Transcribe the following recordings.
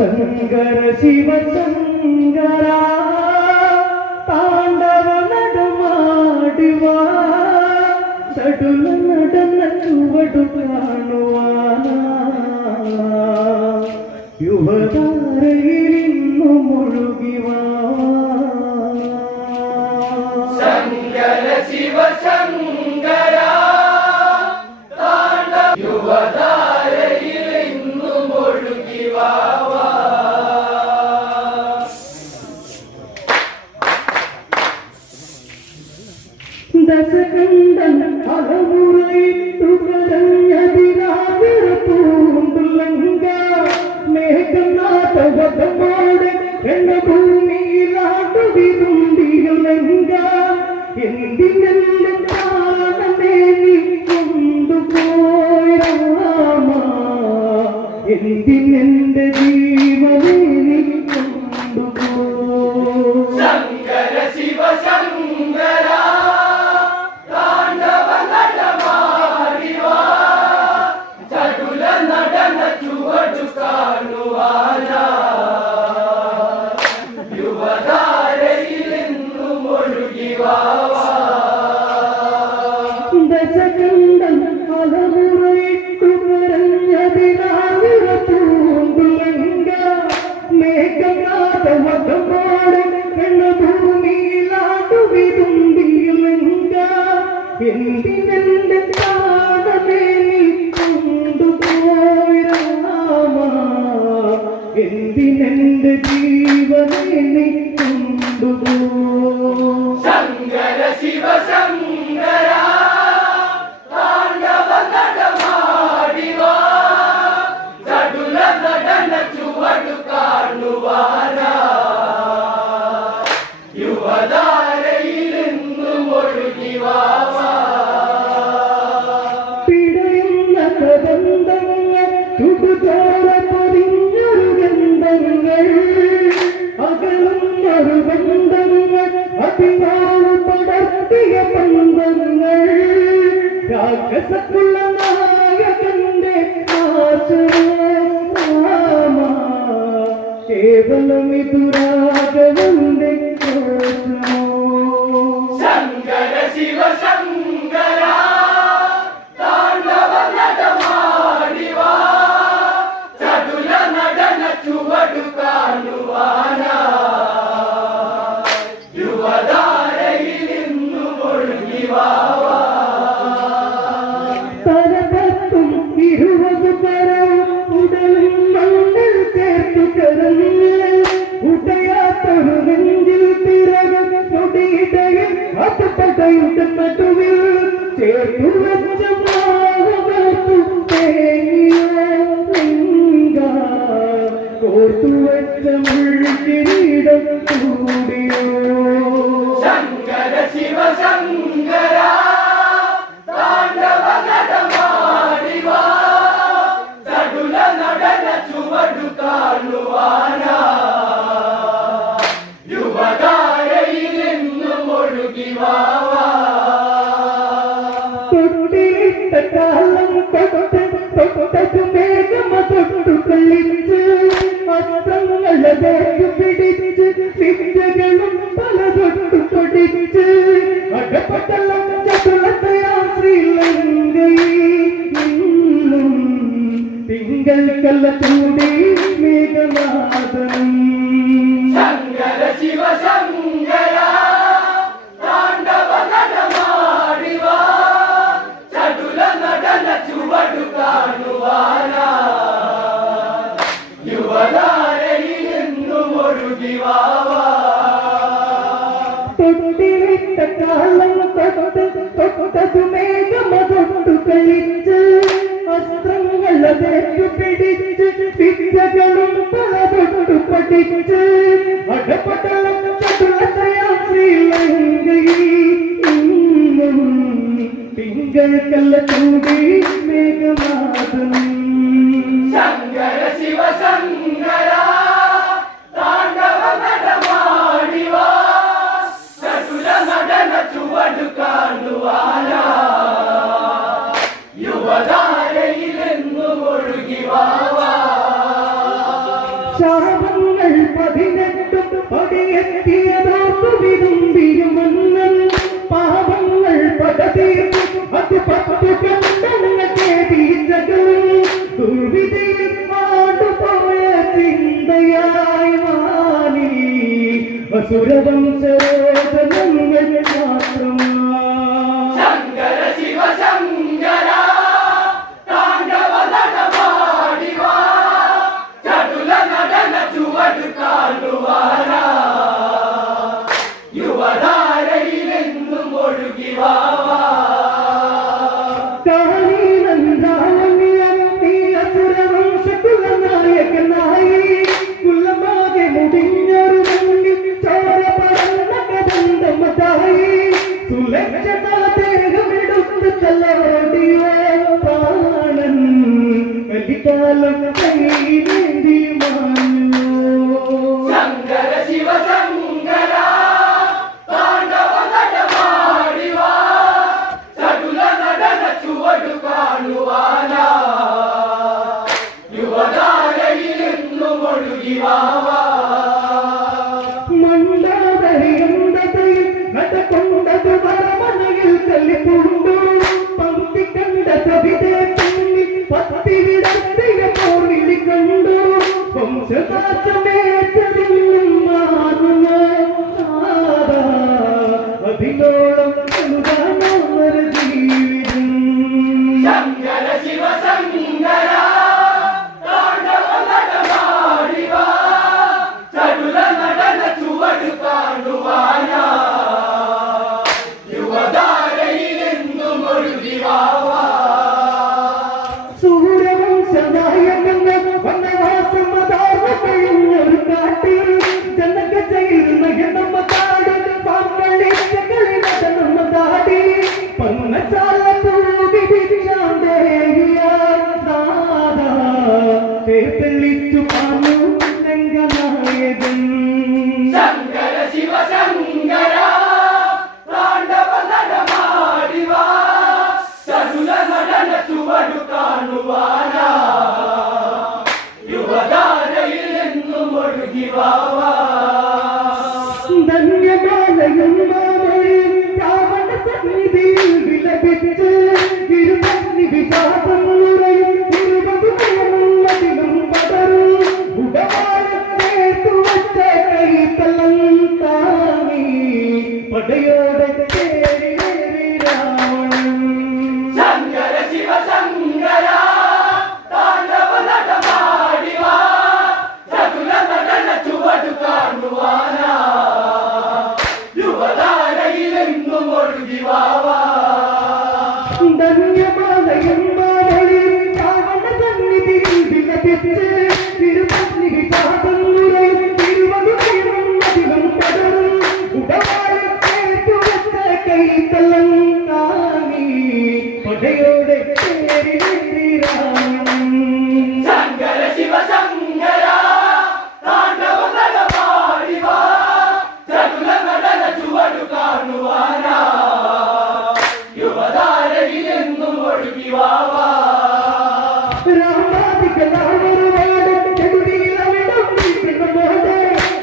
ശങ്കര ശിവശങ്കര താണ്ഡവ നടമാടുവാ ചടുല നടന്ന ചുവടു കാണുവാന യുവതാരയിലിന്നു മുഴുകിവാ ശങ്കര ശിവശങ്കര യുവതാരയിലിന്നു മുഴുകിവാ ദശകണ്ഠൻ അലമുറയിട്ടു കരഞ്ഞതിരാവിറ പൂണ്ടുലങ്ക മേഘനാഥവധമോടെ രണഭൂമിയിലാട്ടു വിരുമ്പിയുലങ്ക എന്തിനെന്റെ പ്രാണനെ നീ കൊണ്ടുപോയ രാമ എന്തിനെന്റെ ജീവനെ നീ കൊണ്ടുപോയ ശങ്കര ശിവശങ്കര ദശകണ്ഠൻ അലമുറയിട്ടു കരഞ്ഞതിരാവിറ പൂണ്ടുലങ്ക മേഘനാഥവധമോടെ രണഭൂമിയിലാട്ടു വിരുമ്പിയുലങ്ക എന്തിനെന്റെ പ്രാണനെ നീ കൊണ്ടുപോയ രാമ എന്തിനെന്റെ ജീവനെ നീ കൊണ്ടുപോയ ശങ്കര ശിവശങ്കര താണ്ഡവ നടമാടിവാ ചടുല നടന ചുവടു കാണുവാന യുവതാരയിലിന്നു മുഴുകിവാ പിടയുന്ന കബന്ധങ്ങൾ ചുടുചോര പൊതിഞ്ഞൊരു ഗന്ധങ്ങൾ അകലുന്നൊരു ബന്ധങ്ങൾ അതിനാവ് പടർത്തിയ ബന്ധങ്ങൾ രാക്ഷസക്കുള്ള നായകന്റെ ആശ്രമ കേവലം ഇതുരാഗവന്റെ ശങ്കര ശിവശങ്കര താണ്ഡവ നടമാടിവാ ചടുല നടന ചുവടു കാണുവാന യുവതാരയിലിന്നു മുഴുകിവാ പരപത്തും 20 പരവും ഉടലും മണ്ണിൽ ചേർത്തു കരഞ്ഞ് ഉടയാത്തൊരു നെഞ്ചിൽ പിറകെ കൊടിയിടയിൽ അത് പടയുടെ നടുവിൽ ചേർത്തു വെച്ച മാവകത്തു തേങ്ങിയോ കോർത്തു വെച്ച മുൾക്കിരീടം കൂടിയോ ശങ്കര ശിവശങ്കര താണ്ഡവ നടമാടിവാ ചടുല നടന ചുവടു കാണുവാന യുവതാരയിലിന്നു മുഴുകിവാ തൊട്ടിട്ട കാലം തൊട്ടു മേഘമ തൊട്ടു കളിച്ച് വസ്ത്രങ്ങളതേക്കു പിടിച്ച് വിദ്യകളും പല തൊട്ടു പൊടിച്ച് അകപ്പെട്ടെല്ലാം ചതുളത്തയാം ശ്രീലങ്കയിൽ ഇന്നും തിങ്കൾ കല്ല ചൂടി മേഘനാഥനും ശങ്കര ശിവശങ്കര താണ്ഡവ നടമാടിവാ ചടുല നടന ചുവടു കാണുവാന യുവതാരയിലിന്നു മുഴുകിവാ തൊട്ടിട്ട കാലം തൊട്ടു മേഘമ തൊട്ടു കളിച്ച് വസ്ത്രങ്ങളതേക്കു പിടിച്ച് വിദ്യകളും പല തൊട്ടു പഠിച്ച് അകപ്പെട്ടെല്ലാം ചതുളത്തയാം ശ്രീലങ്കയിൽ ഇന്നും തിങ്കൾ കല്ല ചൂടി മേഘനാഥനും ശങ്കര ശിവശങ്കര താണ്ഡവ നടമാടിവാ ചടുല നടന ചുവടു കാണുവാന യുവതാരയിലെന്നു മുഴുകിവാ എത്തിയതോർത്തു വിതുമ്പിയ മന്നൻ പാപങ്ങൾ പടതീർത്തു അത് പത്തു കണ്ടങ്ങത്തെ തീച്ചകളും ദുർവിധിയിൽ പാടുപോയ ചിന്തയായി വാനി അസുരവംശോധനങ്ങൾ മാത്രം ശങ്കര ശിവ ശങ്കര താണ്ഡവ നടമാടിവാ ചടുല നടന ചുവട് കാണുവാനാ യുവധാരയിലെന്നും ഒഴുകിവാ നായകനായി കുലമാകെ മുടിഞ്ഞൊരു മണ്ണിൽ ചോര പടർന്ന കബന്ധമതായി സുലക്ഷണദേഹമെടുത്ത് തലോടിയോ പ്രാണൻ കലികാലം കൈയിലേന്തി മാഞ്ഞു ശങ്കര ശിവ ശങ്കര താണ്ഡവ നടമാടിവാ ചടുല നടന ചുവട് കാണുവാനാ യുവധാരയിലെന്നും ഒഴുകിവാവാ മണ്ടാതരിയന്തതയിൽ നടക്കൊണ്ടതു വരമനയിൽ കല്ലിപ്പുണ്ടു പങ്ക്തി കണ്ട സവിതേ പിന്നിൽ പത്തി വിടത്തിയ പോർവിളി കണ്ടു വംശനാശമേറ്റതിന്നും മാറുന്ന അതിനോളം അനുഗാനോര ജീവിതം ശങ്കര ശിവ ശങ്കര താണ്ഡവ നടമാടിവാ ചടുല നടന ചുവട് കാണുവാനാ യുവധാരയിലെന്നും ഒഴുകിവാവാ സൂര്യവംശനായകങ്ങൾ വനവാസമതാർന്ന കഴിഞ്ഞൊരു കാട്ടിൽ ജനക ചെയ്യുന്ന നമ്മ കാട് പാമ്പളികളിൽ നമ്മ താടി പന്നശാല പൂവി തെളിച്ചു പാന്നു രംഗനായകൻ ശങ്കര ശിവ ശങ്കര താണ്ഡവ നടമാടിവാ ചടുല നടന ചുവട് കാണുവാനാ യുവധാരയിലെന്നും ഒഴുകിവാവാ ധന്യമാലയും മാമയും രാവണ സന്നിധിയിൽ വിലപിച്ച് തിരുമഗ്നി വിഷാദം ഉറയും തിരുമതിനും പടരും ഉടവാളത്തേർത്തു വച്ച കൈത്തലം താങ്ങി പടയോടെ തേരിലേറി രാവണൻ ശങ്കര ശിവ ശങ്കര താണ്ഡവ നടമാടിവാ ചടുല നടന ചുവട് കാണുവാനാ യുവധാരയിലെന്നും ഒഴുകിവാവാ ധന്യമാലയും മാമയും രാവണ സന്നിധിയിൽ വിലപിച്ച് തിരുമഗ്നി വിഷാദം ഉറയും തിരുമതിനും പടരും ഉടവാളത്തേർത്തു വച്ച കൈത്തലം താങ്ങി പടയോടെ തേരിലേറി രാവണൻ ശങ്കര ശിവ ശങ്കര താണ്ഡവ നടമാടിവാ ചടുല നടന ചുവട് കാണുവാനാ യുവധാരയിലെന്നും ഒഴുകിവാവാ രാമാദികളാവരുവാട് ചെടുതിയിലവിടം വീട്ടിനോട്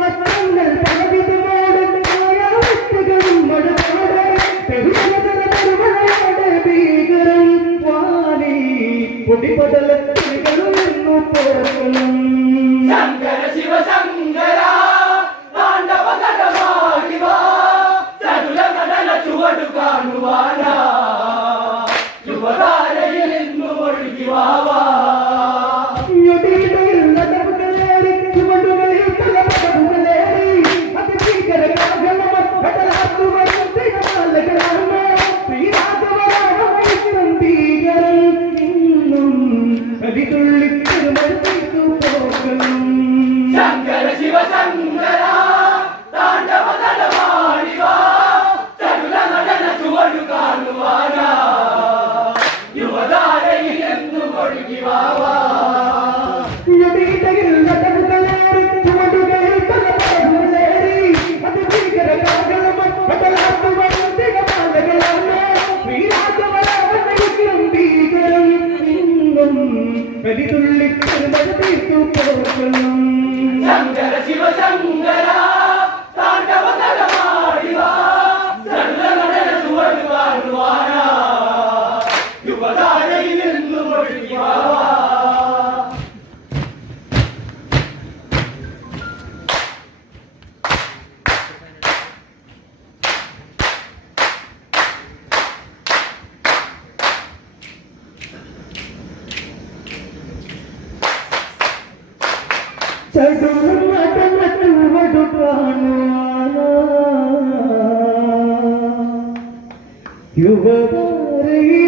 വസ്ത്രങ്ങൾ പലവിധമോട് മായാവസ്തുകളും മഴമോട് പെരുമലയോട് ഭീകരം വാലി പൊടിപടലത്തികളും എന്നു പോകണം ശങ്കര ശിവ ശങ്കര താണ്ഡവ നടമാടിവാ ചടുല നടന ചുവട് കാണുവാനാ യുവധാരയിലെന്നും ഒഴുകിവാവാ ഞൊടിയിടയിൽ നടവുകളേറി ചുവടുകളിൽ പല പടവുകളേറി അതിഭീകര കാഹളമ കടലാത്തുവരും തിരമാലകളാണ് ശ്രീരാഘവരാമ ഭീകരൻ ഇന്നും കലിതുള്ളി തിരുമരുത്തു പോകണം ശങ്കര ശിവ ശങ്കര താണ്ഡവ നടമാടിവാ ചടുല നടന ചുവട് കാണുവാനാ യുവധാരയിലെന്നും ഒഴുകിവാവാ ഞൊടിയിടയിൽ നടവുകളേറി ചുവടുകളിൽ പല പടവുകളേറി അതിഭീകര കാഹളമ കടലാത്തുവരും തിരമാലകളാണ് ശ്രീരാഘവരാമ ഭീകരൻ ഇന്നും കലിതുള്ളി തിരുമരുത്തു പോകണം ശങ്കര ശിവ ശങ്കര ചടുല നടന ചുവടു കാണുവാനാ യുവതാരയിൽ